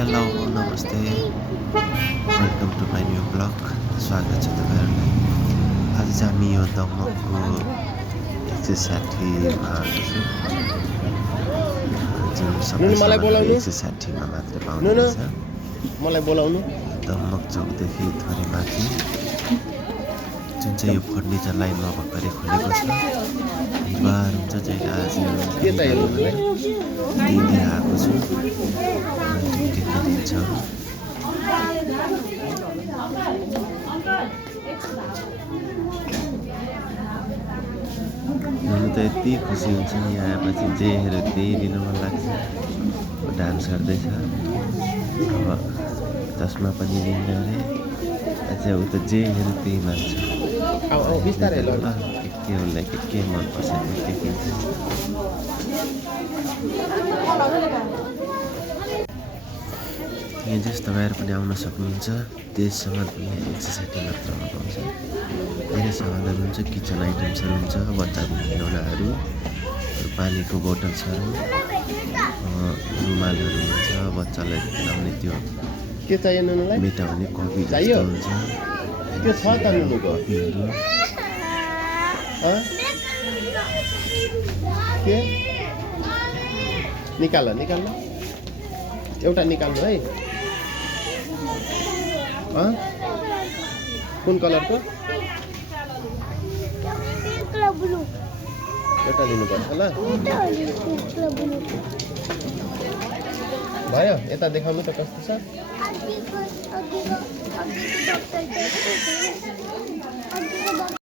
Hello नमस्ते welcome to my new blog स्वागत छ तपाईँहरूलाई। आज चाहिँ हामी यो दमकको 160मा आएको छु जुन सबै 160मा मात्र पाउने रहेछ। मलाई बोलाउनु दमक चौकदेखि थोरै माथि जुन चाहिँ यो फर्निचर लाइनमा भर्खरै खुलेको छ। बार हुन्छ चाहिँ आज दिँदै आएको छु के दिन्छ। हुनु त यति खुसी हुन्छ नि आएपछि जे हेऱ्यो त्यही लिनु मन लाग्छ। डान्स गर्दैछ अब चस्मा पनि लिन्छ अरे अझै ऊ त जे हेऱ्यो त्यही मान्छ। बिस्तारै ल के उसलाई के मनपर्छ त्यो किन्छ। यहाँ चाहिँ तपाईँहरू पनि आउन सक्नुहुन्छ। त्यस सामान पनि 160 मात्रामा पाउँछ। धेरै सामानहरू हुन्छ, किचन आइटम्सहरू हुन्छ, बच्चाको खिलौनाहरू, पानीको बोतल्सहरू, रुमालहरू हुन्छ, बच्चालाई लाउने त्यो के चाहियो नुनुलाई मेटाउने कपी जस्तो हुन्छ त्यो छ त नुनुको कपीहरू। के निकाल एउटा निकाल्नु है। कुन कलरको एउटा लिनुपर्छ ल। भयो यता देखाउनु त कस्तो छ।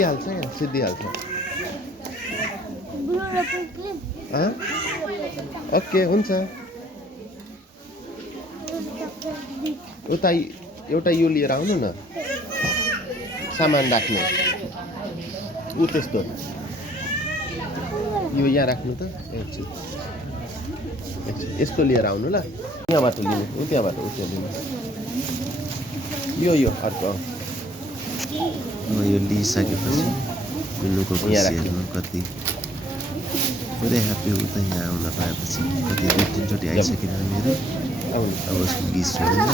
हाल्छ यहाँ सिद्धिहाल्छ। ओके हुन्छ। उता एउटा यो लिएर आउनु न सामान राख्ने ऊ त्यस्तो यो यहाँ राख्नु त एकछिन यस्तो लिएर आउनु ल। यहाँबाट लिनु ऊ त्यहाँबाट ऊ त्यहाँ लिनु यो अर्को यो लिइसकेपछि मिल्नुको खुसी हेर्नु कति पुरै ह्याप्पी हुँ त यहाँ आउन पाएपछि। कति 2-3 चोटि आइसकेन मेरो अब उसको गीत सुन्नु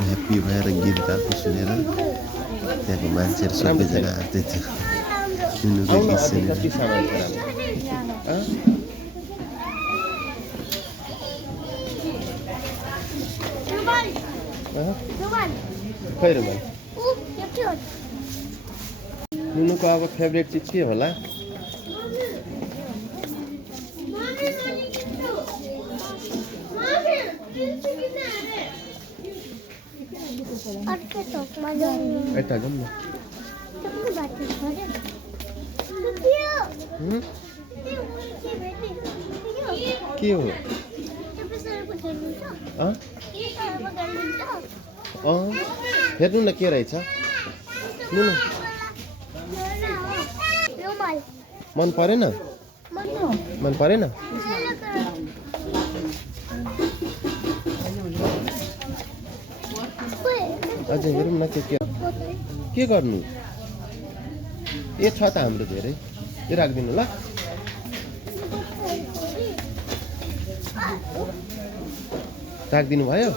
ह्याप्पी भएर गीत गाएको सुनेर त्यहाँको मान्छेहरू सबैजना हाँस्दै थियो मिल्नुको गीत सुनेर। खै रुमाल नुनुको अब फेभरेट चिज के होला? यता जाउँ न। के हो? हेर्नु न के रहेछ नुनु। मन परेन? अझै हेरौँ न के गर्नु। ए छ त हाम्रो धेरै यो राखिदिनु ल। राखिदिनु भयो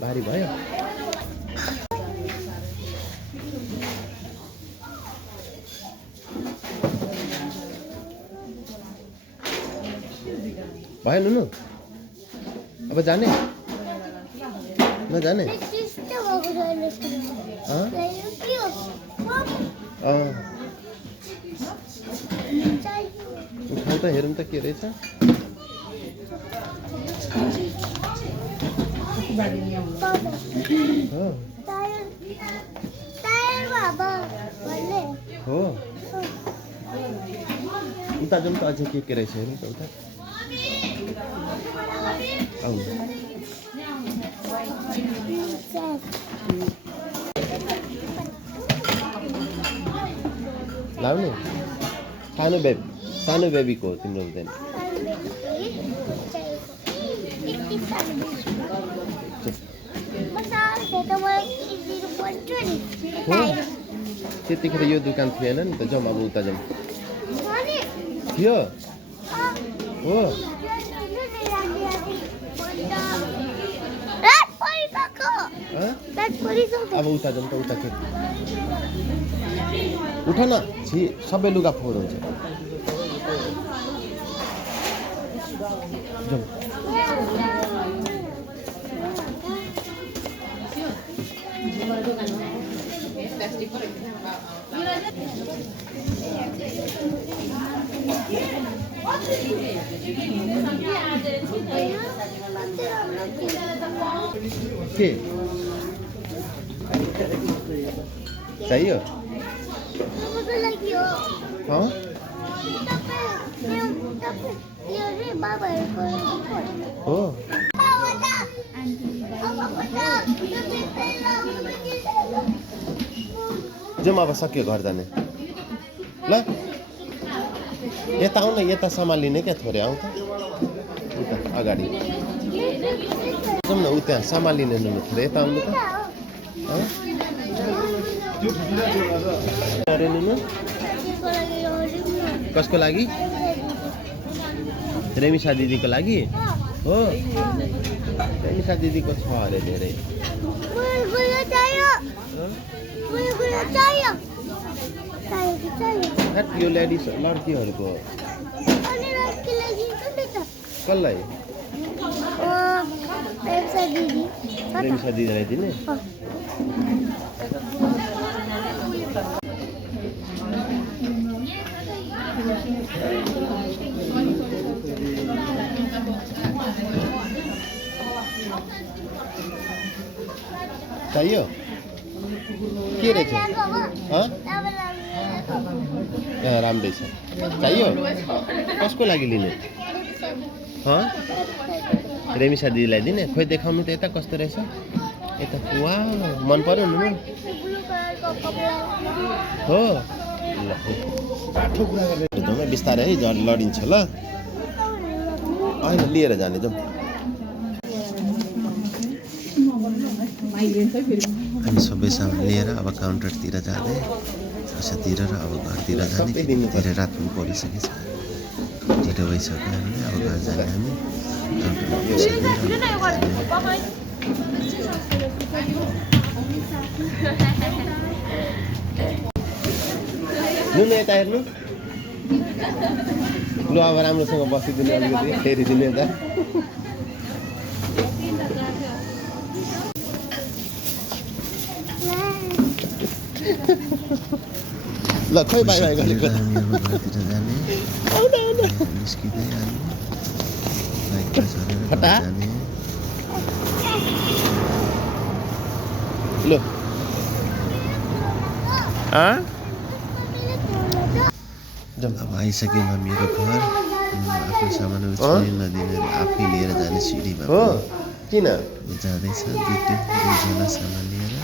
भारी भयो। भयो नुनु अब जाने नजाने? उठाउ त हेरौँ त के रहेछ। हो उता जाउँ त अझै के रहेछ हेरौँ त उता। लाउने सानो बेबीको हो तिम्रो हुँदैन। त्यतिखेर यो दुकान थिएन नि त जाउँ अब उता जाउँ थियो हो अब उता जाउँ त उता के उठ न छि सबै लुगा फोहोर हुन्छ जाउँ के चाहियो हाँ हो जाउँ अब सक्यो घर जाने ल यता आऊ न यता सामान लिने क्या थोरै आऊ त उता अगाडि जाउँ न उता सामान लिने नुनु थोरै यता आउनु त अरे नुनु कसको लागि रेमिसा दिदीको लागि हो रेमिसा दिदीको छ अरे धेरै यो लेडिज लड्कीहरूको कसलाई रेमिसा दिदीलाई दिने चाहियो के रहेछ राम्रै छ चाहियो कसको लागि लिने रेमिसा दिदीलाई दिने खोइ देखाउनु त यता कस्तो रहेछ यता वा मन पर्यो नि हो एकदमै बिस्तारै है लडिन्छ ल होइन लिएर जाने जाउँ हामी सबै सामान लिएर अब काउन्टरतिर जाँदै पैसातिर र अब घरतिर जाने धेरै रात पनि परिसकेको छ ढिलो भइसक्यो हामीले अब घर जाने हामी काउन्टरमा पैसा नुनु यता हेर्नु लु अब राम्रोसँग बसिदिनु अलिकति फेरिदिनु यता ल खोइ बाई बाई गरेको हामी अब घरतिर जाने निस्किँदै जाने बाइकमा चढेर घर जाने लु अब आइसक्यौँ हामीहरू घर आफ्नो सामानहरू छोड्न नदिने आफै लिएर जाने सिँढीमा हो किन जाँदैछ दुईजना सामान लिएर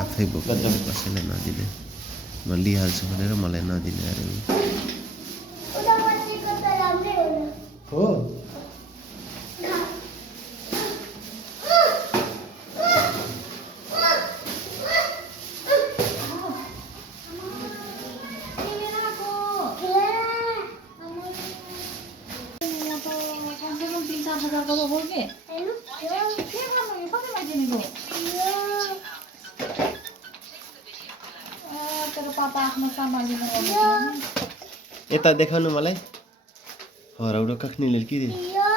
आफै बोकेर कसैलाई नदिने म लिइहाल्छु भनेर मलाई नदिने अरे हो यता देखाउनु मलाई हराउडो कखनीले के दियो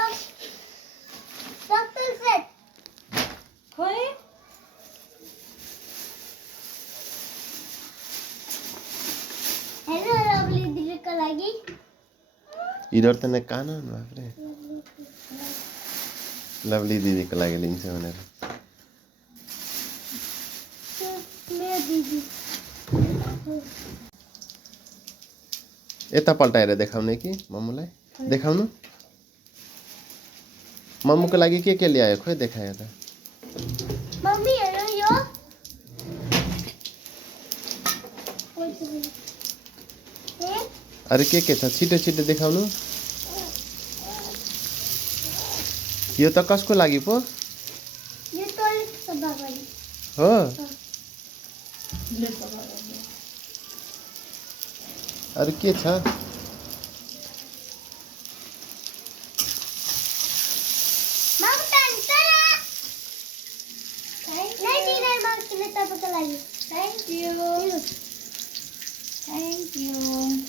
इधर त नै कान बाफ्रे लभली दिदीको लागि लिन्छ भनेर यता पल्टाएर देखाउने कि मम्मुलाई देखाउनु मम्मुको लागि के ल्यायो खोइ देखायो त मम्मी हेर्नु यो अरे के छ छिटो छिटो देखाउनु यो त कसको लागि पो यो टोइलेट सफा गर्ने हो अरू के छ मामा टाइम नहीं डिनर माग्छिन तपाईको लागि थ्यांक यू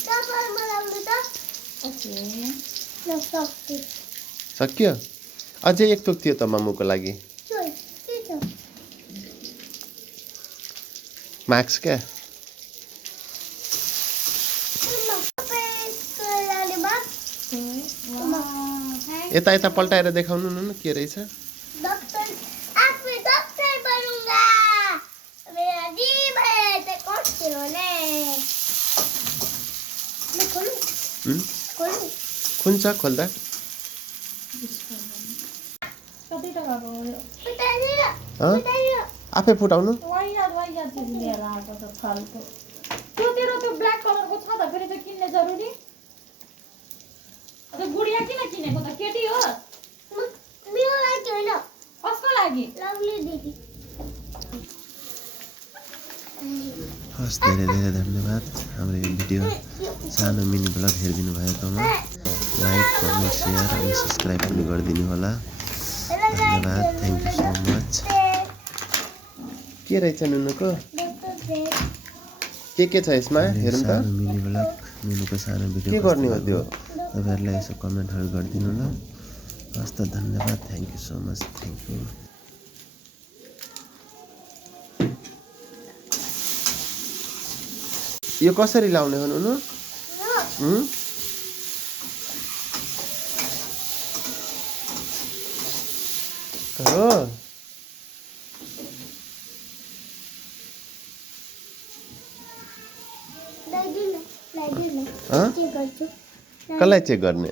तपाईँ मलाई त ओके ल सक्छु सक्यो अझै एक थोक थियो त मामुको लागि चोइ के छ मार्क्स क्या यता यता पल्टाएर देखाउनु न के रहेछ डॉक्टर आफै डॉक्टर बनूंगा मेरा जीव है ते कोस्टिरोले मैं खोलूं खुन्छ खोल्दा कति टकाको हो यो? बताइए आफै फुटाउनु वाइया त्यो लिएर आएको त फाल्टो त्यो तेरो त्यो ब्ल्याक कलरको छ त फेरि त्यो किन्ने जरुरी त्यो गुडिया किन किनेको त केटी हो मेरो लागि होइन कसको लागि लभली दिदी हस् धेरै धेरै धन्यवाद हाम्रो यो भिडियो सानो मिनी ब्लग हेरिदिनु भएकोमा लाइक कमेन्ट सेयर अनि सब्सक्राइब पनि गरिदिनु होला धन्यवाद थ्याङ्क यू सो मच के रहेछ नुनुको डॉक्टर ब्रेड के छ यसमा हेरौँ त सानो मिनी ब्लग मिनीको सानो भिडियो के गर्ने हो त्यो तपाईँहरूलाई यसो कमेन्टहरू गरिदिनु ल हस् त धन्यवाद thank you so much thank you yo कसरी लाउने हो नुनु हो लाइदिनु कसलाई चेक गर्ने